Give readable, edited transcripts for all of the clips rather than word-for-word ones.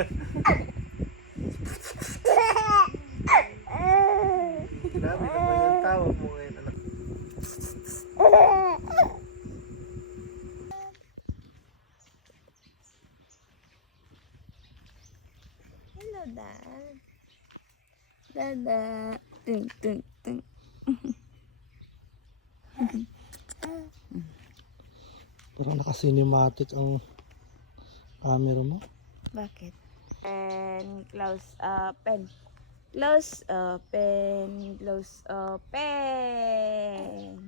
Grabe naman yung tawag mo ngayon, anak. Hello, Dad. Dada. Tung, tung, tung. Parang naka-cinematic ang camera mo. Bakit? And close open. Close open. Close open.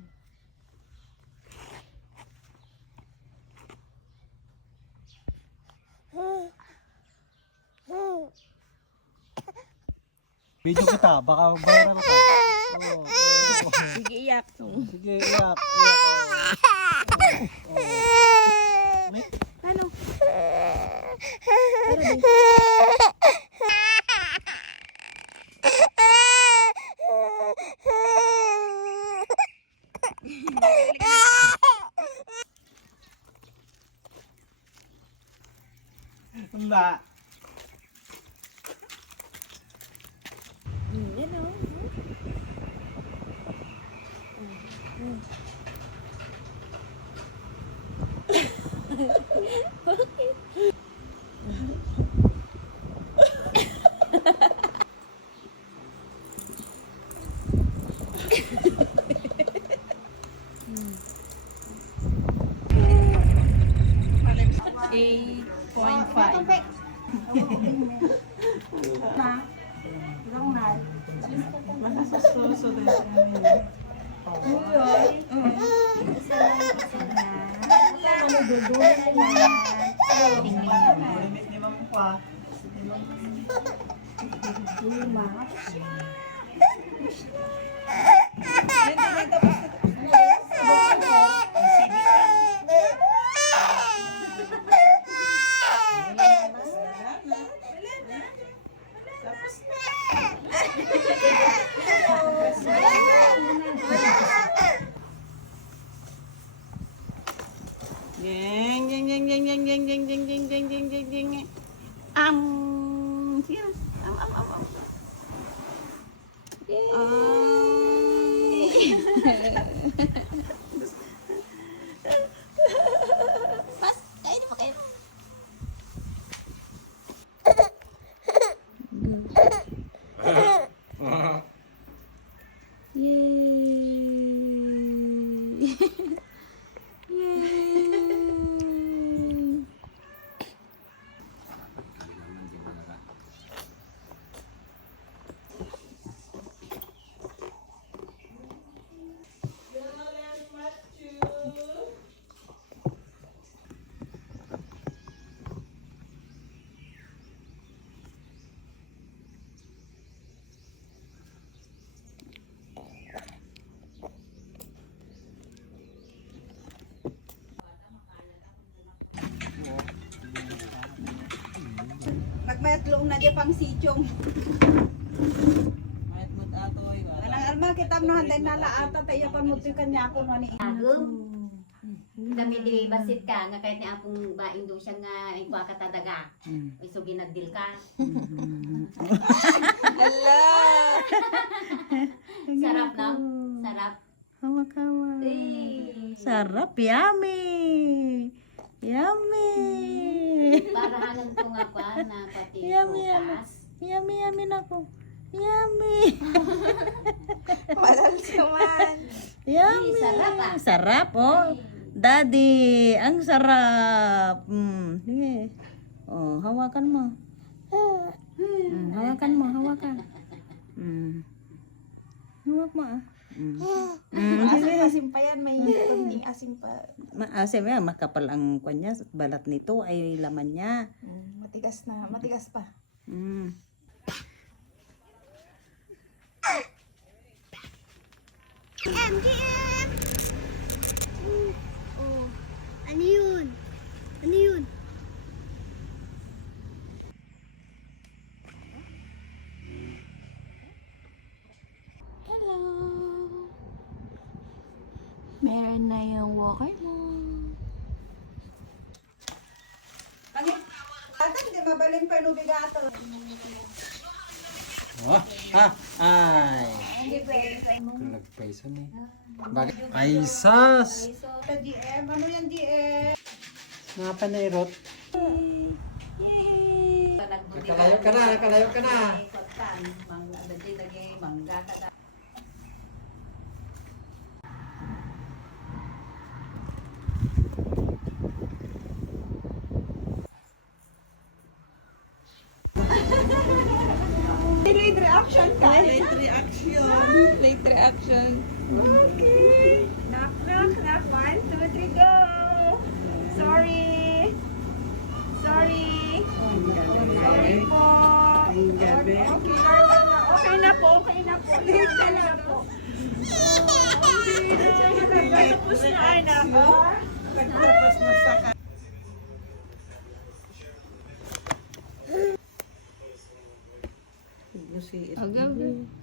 Video kita, baka viral ka. Oo, oo. Sige, iyak. Sige, iyak. Iyak. May, Ano? wala. Yan o. Jeng jeng jeng jeng jeng jeng jeng jeng jeng jeng jeng jeng jeng jeng. Sino? Am. Pas, kain pa kayo. Yay! Yay! Nagmayat loong na dia pang sichong. Mayat mo atoy ba? Anang arma kita no hantay nala ata tayo pan mo kanya ako no ni. Kami di basit ka nga kahit ni apong baing do siya nga ikuha ka tadaga. Iso ginagdil ka. Hala. Sarap na. Sarap. Hawak-hawak. Eh, Sarap, yummy. Yummy. para hangang ko nga pa na pati Yummy, yummy. prutas. Yummy, yummy na po. Yummy. Malal suman. Yummy. Sarap, ah. Sarap, oh. Daddy, ang sarap. Sige. Oh, hawakan mo. Hawakan mo, hawakan. Hawak mo, ah. Asim pa yan, may kunting asim pa. Maasim yan, makapal ang kanya. Balat nito ay laman niya. Matigas pa. Oh, ano yun? Ano yun? Hello. Meron na yung walker mo. Ate, Hindi mabaling pa inubigato. Oh, ay. Hindi pwede. Nagpaisan eh. Bakit? Ay, sas! Sa GM, ano yan GM? Mga panairot. Nakalayo ka na, nakalayo ka na. Late reaction ka. Late reaction. Okay. Knock, knock, knock. 1, 2, 3, go. Sorry. Sorry. Sorry po. Okay na po. Okay na po. Late na po. Tapos na anak. Tapos na sa Okay.